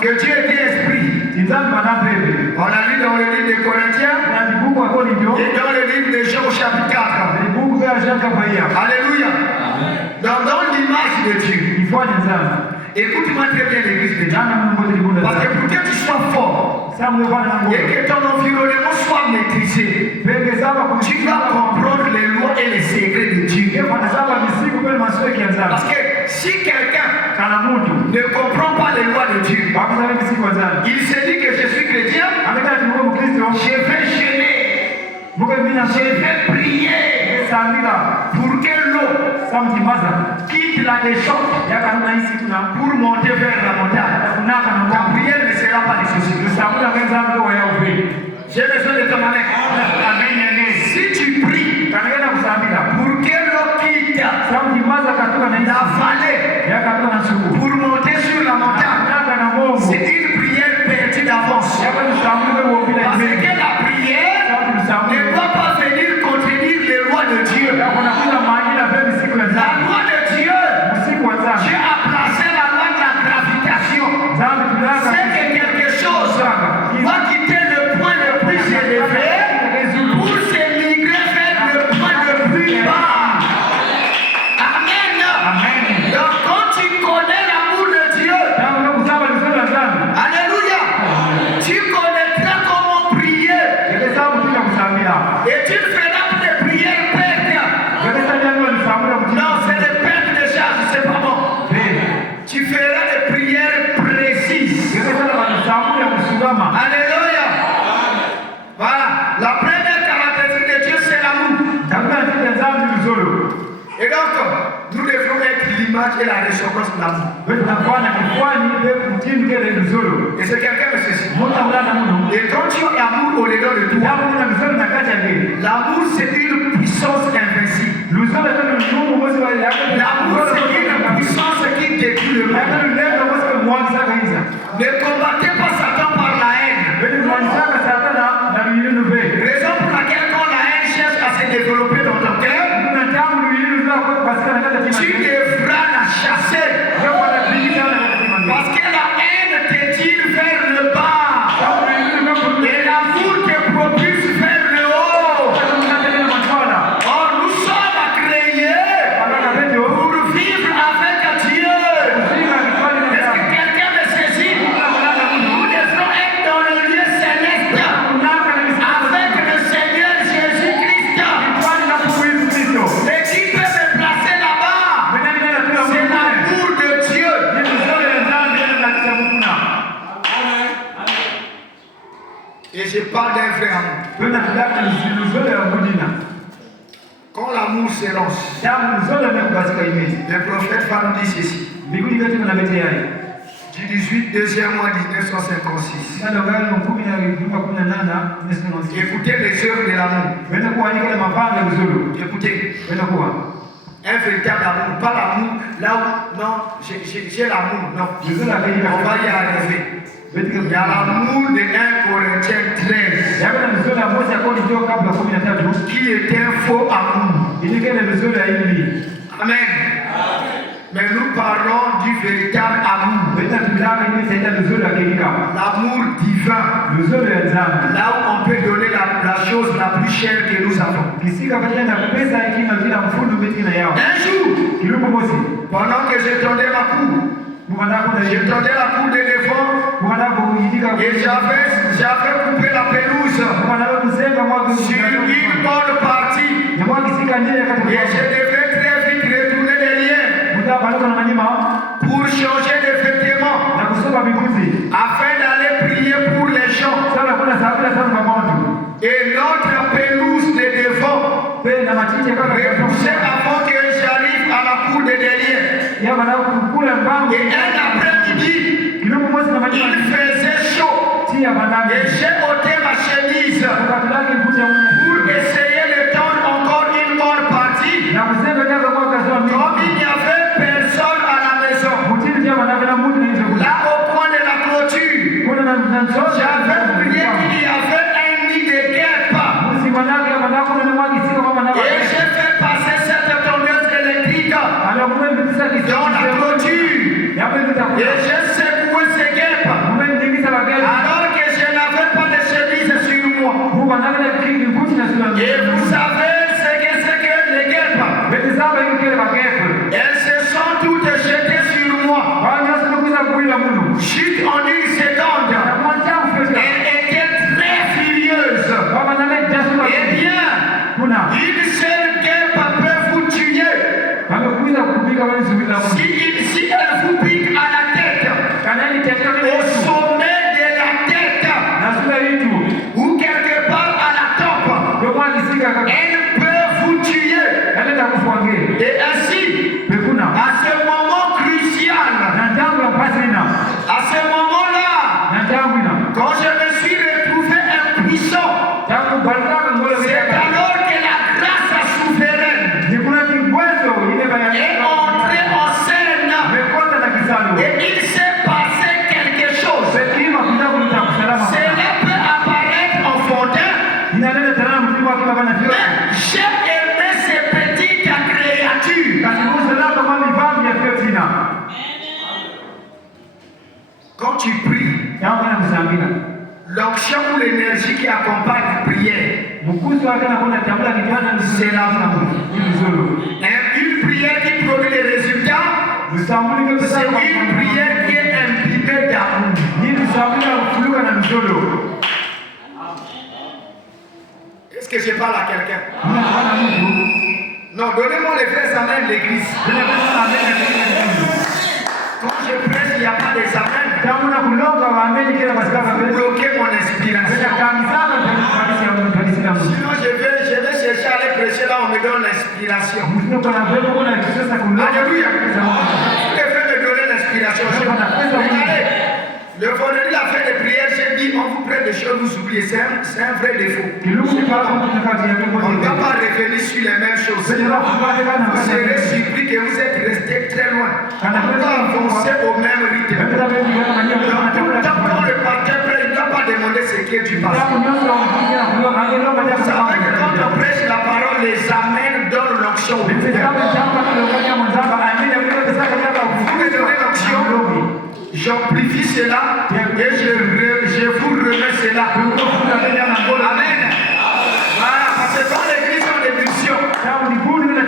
que Dieu était esprit. On l'a lu dans le livre des Corinthiens et dans le livre de Jean au chapitre 4. Alléluia. Dans l'image de Dieu. Écoute-moi très bien l'église de Dieu. Parce que pour que tu sois fort et que ton environnement soit maîtrisé, tu dois comprendre les lois et les secrets de Dieu. Parce que si quelqu'un ne comprend pas les lois de Dieu, il se dit que je suis chrétien, je vais gêner, je vais prier pour que l'eau quitte la descente pour monter vers la montagne. Ta prière ne sera pas difficile. J'ai besoin de ton amen. Si tu pries pour que l'eau quitte la vallée pour monter sur la montagne, c'est une prière perdue d'avance. Parce que la prière ne doit pas venir contredire les lois de Dieu. La loi de Dieu, Dieu a placé la loi de la gravitation. C'est que quelque chose va quitter le point le plus élevé pour se migrer vers le point le plus bas. Amen. Donc quand tu connais l'amour de Dieu, alléluia, tu connaîtras comment prier. Et tu feras des prières pertes. Non, c'est des pertes de charge, c'est pas bon. Tu feras des prières précises. Alléluia. Voilà. La première caractéristique de Dieu, c'est l'amour. Et donc, nous devons être l'image et la ressemblance de l'amour. Et c'est quelqu'un de ceci. Et quand tu as l'amour au-dedans de toi, l'amour c'est une puissance invincible. L'amour c'est une puissance qui détruit le monde. Ne combattez pas Satan par la haine. Raison pour laquelle quand la haine cherche à se développer dans ton cœur, tu devras la chasser. Parce que la haine te tire vers le bas. Et l'amour te propulse vers le haut. Or nous sommes créés pour vivre avec Dieu. Est-ce que quelqu'un me saisit? Nous devons être dans le lieu céleste avec le Seigneur Jésus-Christ. Mais qui peut me placer là-bas? C'est l'amour de Dieu. Et je parle d'un vrai amour. Quand l'amour se lance, le prophète va nous dire ceci. Du 18 2e mois 1956. Écoutez les œuvres de l'amour. Écoutez. Un véritable amour, pas l'amour là où, non, j'ai l'amour, non. On va y arriver. Il y a l'amour de 1 Corinthiens 13 qui est un faux amour. Amen. Mais nous parlons du véritable amour. L'amour divin. Là où on peut donner la chose la plus chère que nous avons. Un jour, pendant que je tendais ma cour, j'ai tendu la cour de devant et j'avais coupé la pelouse sur une bonne partie. Et je devais très vite retourner derrière pour changer de vêtements afin d'aller prier pour les gens. Et notre pelouse de devant repoussait avant que j'arrive à la cour de derrière. Et un après-midi, il faisait chaud. Et j'ai ôté ma chemise pour essayer de tendre encore une bonne partie. Comme il n'y avait personne à la maison, là au coin de la clôture, j'avais prié qu'il y avait un nid de guêpes. Et j'ai fait passer cette tondeuse électrique dans la clôture. Et j'ai secoué ce Quand tu pries, l'onction ou l'énergie qui accompagne la prière, c'est l'amour. Une prière qui produit des résultats, c'est une prière qui est imbibée d'amour. Est-ce que je parle à quelqu'un? Non, donnez-moi les vrais amens de l'église. Quand je prêche, il n'y a pas des amens. Vous bloquez mon inspiration. Sinon, je vais chercher à aller prêcher là, on me donne l'inspiration. Alléluia. Vous devez me donner l'inspiration. Regardez, le vendredi, la fin de prière, j'ai dit, on vous prête des choses, vous oubliez. C'est un vrai défaut. On ne va pas revenir sur les mêmes choses. Vous serez surpris que vous êtes resté très loin. On va avancer au même rythme. Donc, quand le pasteur prêche, il ne doit pas demander ce qui est du passé. Vous savez que quand on prêche la parole, les amens donnent l'onction. Vous me donnez l'onction. J'amplifie cela et je vous remets cela. Amen. Voilà, parce que dans l'église, on est mission.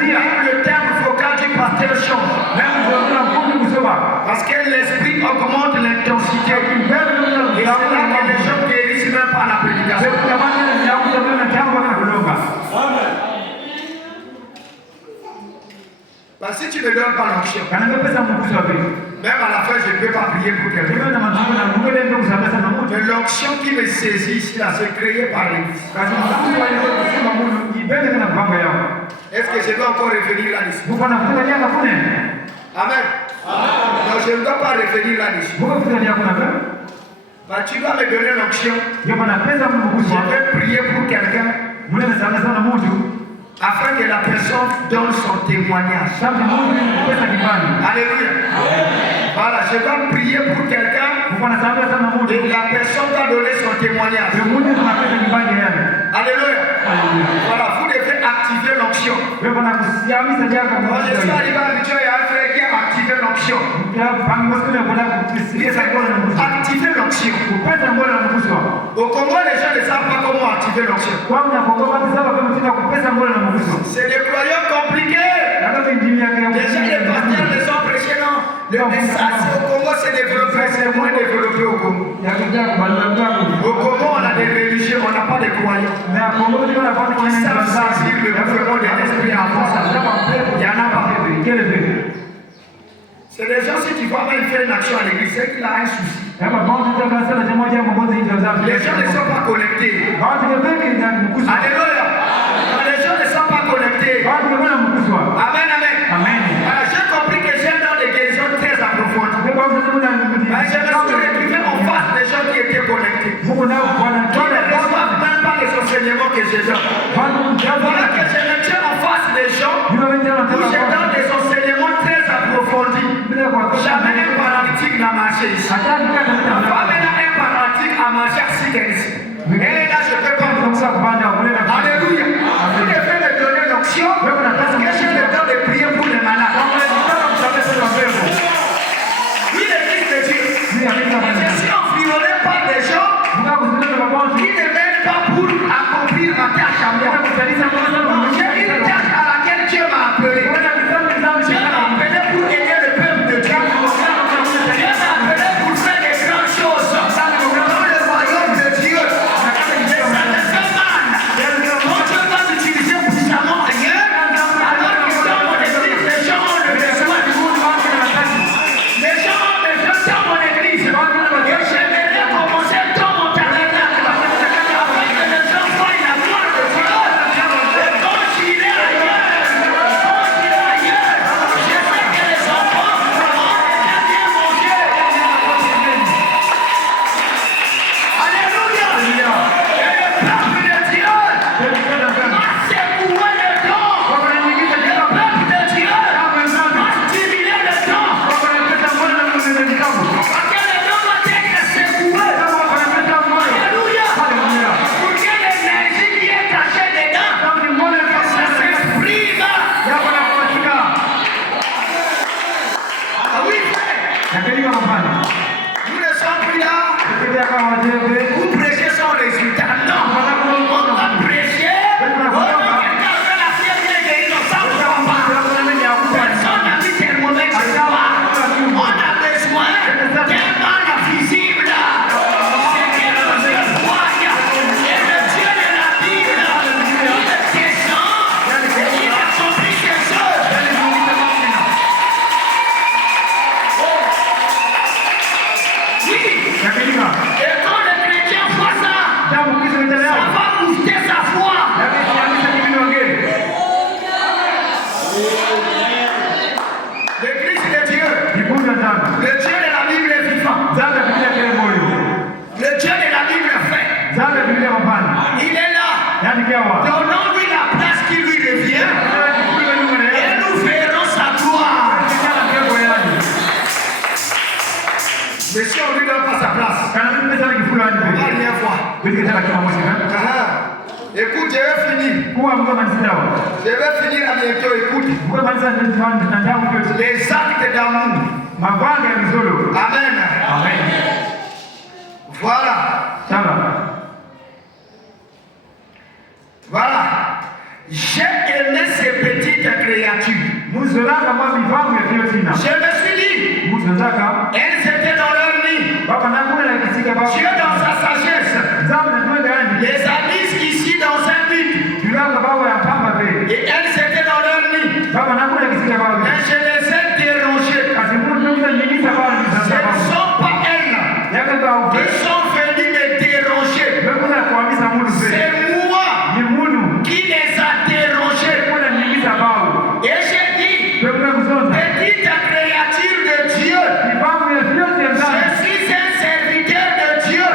Même le terme focal du pasteur change. Parce que l'esprit augmente l'intensité. Et c'est là que les gens guérissent même par la prédication. Parce que si tu ne me donnes pas l'onction, même à la fin, je ne peux pas prier pour quelqu'un. Mais l'onction qui me saisit ici, là, c'est créé par l'église. Est-ce que je dois encore revenir là-dessus? Amen. Non, je ne dois pas revenir là-dessus. Bah, tu dois me donner l'onction. Je vais prier pour quelqu'un afin que la personne donne son témoignage. Alléluia. Voilà, je dois prier pour quelqu'un et la personne doit donner son témoignage. Alléluia. Voilà, vous devez activer l'onction. Moi, je suis arrivé à l'habitude, il y a un frère qui a activé l'onction. Activer l'onction. Au Congo, les gens ne savent pas comment activer l'onction. C'est des croyants compliqués. Déjà, les pasteurs les ont prêchés, non? Le message au Congo s'est développé, c'est moins développé au Congo. Au Congo, on a des religieux, on n'a pas de croyants. Qui savent saisir le mouvement de l'esprit avant ça. Il y en a pas. C'est des gens, si tu vois même faire une action à l'église, c'est qu'il a un souci. Les gens ne sont pas connectés. Alléluia. Les gens ne sont pas connectés. Amen, amen. Alors, j'ai compris que j'ai dans des guérisons très approfondies. Je me suis retrouvé en face des gens qui étaient connectés. Qui ne reçoivent même pas les enseignements que j'ai donnés. Voilà que je me tiens en face des gens où je donne des enseignements très approfondis. Jamais un paralytique n'a marché ici. Jamais un paralytique a marché ici. Et là, je peux pas comme ça. Alléluia. Vous devez me donner l'onction parce que j'ai le temps de prier pour les malades. Oui, l'église de Dieu. Je suis environné par des gens qui ne viennent pas pour accomplir ma tâche à moi. J'ai une tâche à laquelle Dieu m'a appelé. Dieu m'a appelé pour aider le peuple de Dieu. Dieu m'a appelé pour faire des grandes choses dans le royaume de Dieu. Quand Dieu va m'utiliser puissamment ailleurs, alors que dans mon église, les gens ont le besoin du monde. Les gens ont besoin dans mon église. Et j'aimerais commencer dans mon tabernacle afin que les gens voient la gloire de Dieu. Et quand Nous ne sommes plus là pour prêcher son résultat. Non, on va prêcher. Personne n'a vu thermomètre ce soir. On a besoin d'un mal visible. C'est quelque chose de foi. Et le Dieu de la Bible, il descend et il accomplit ses œuvres. Oui. Et quand le chrétien voit ça, ça va booster sa foi. L'église de Dieu, le Dieu de la Bible est vivant. Le Dieu de la Bible fait. Il est là. Donnons-lui la place qui lui revient. Et nous verrons sa gloire. Mais si on ne lui donne pas sa place, on ne va rien voir. Écoute, je vais finir. Je vais finir à bientôt. Écoute. Les actes d'amour. Amen. Voilà. Voilà. J'ai aimé ces petites créatures. Je me suis dit, elles étaient dans leur nid. Dieu dans sa sagesse les a mises ici dans un vide. Et elles étaient dans leur nid. Mais je les ai dérangées. Ce ne sont pas elles qui sont venues me déranger. C'est moi qui les a dérangées. Et j'ai dit, petite créature de Dieu, je suis un serviteur de Dieu.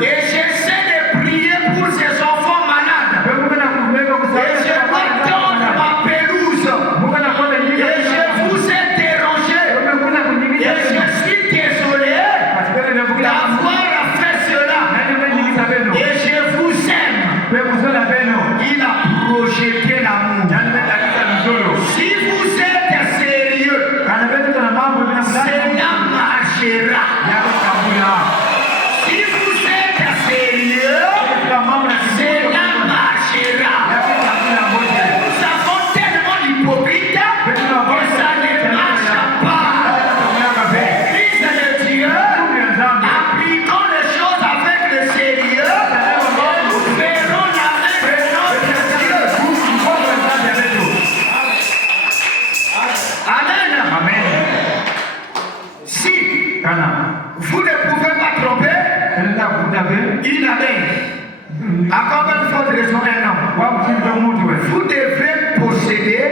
Et j'essaie de prier pour ces enfants malades. Et je dois tendre ma pelouse. Et je vous ai dérangé. Et je suis désolé d'avoir fait cela. Et je vous aime. Il a projeté l'amour. Si vous êtes sérieux, cela marchera. Si vous êtes sérieux, cela marchera. Nous avons tellement d'hypocrites que ça ne marche pas. L'église de Dieu, appliquons les choses avec le sérieux. Nous verrons la main de notre Dieu. Amen. Si vous ne pouvez pas tromper, il avait encore une fois raison un homme. Vous devez posséder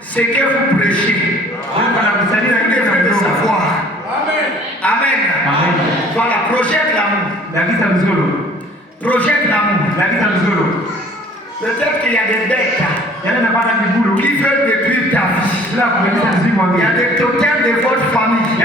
ce que vous prêchez. Vous devez le savoir. Amen. Voilà, projette l'amour. Projette l'amour. Peut-être qu'il y a des bêtes qui veulent détruire ta vie. Il y a des totems de votre famille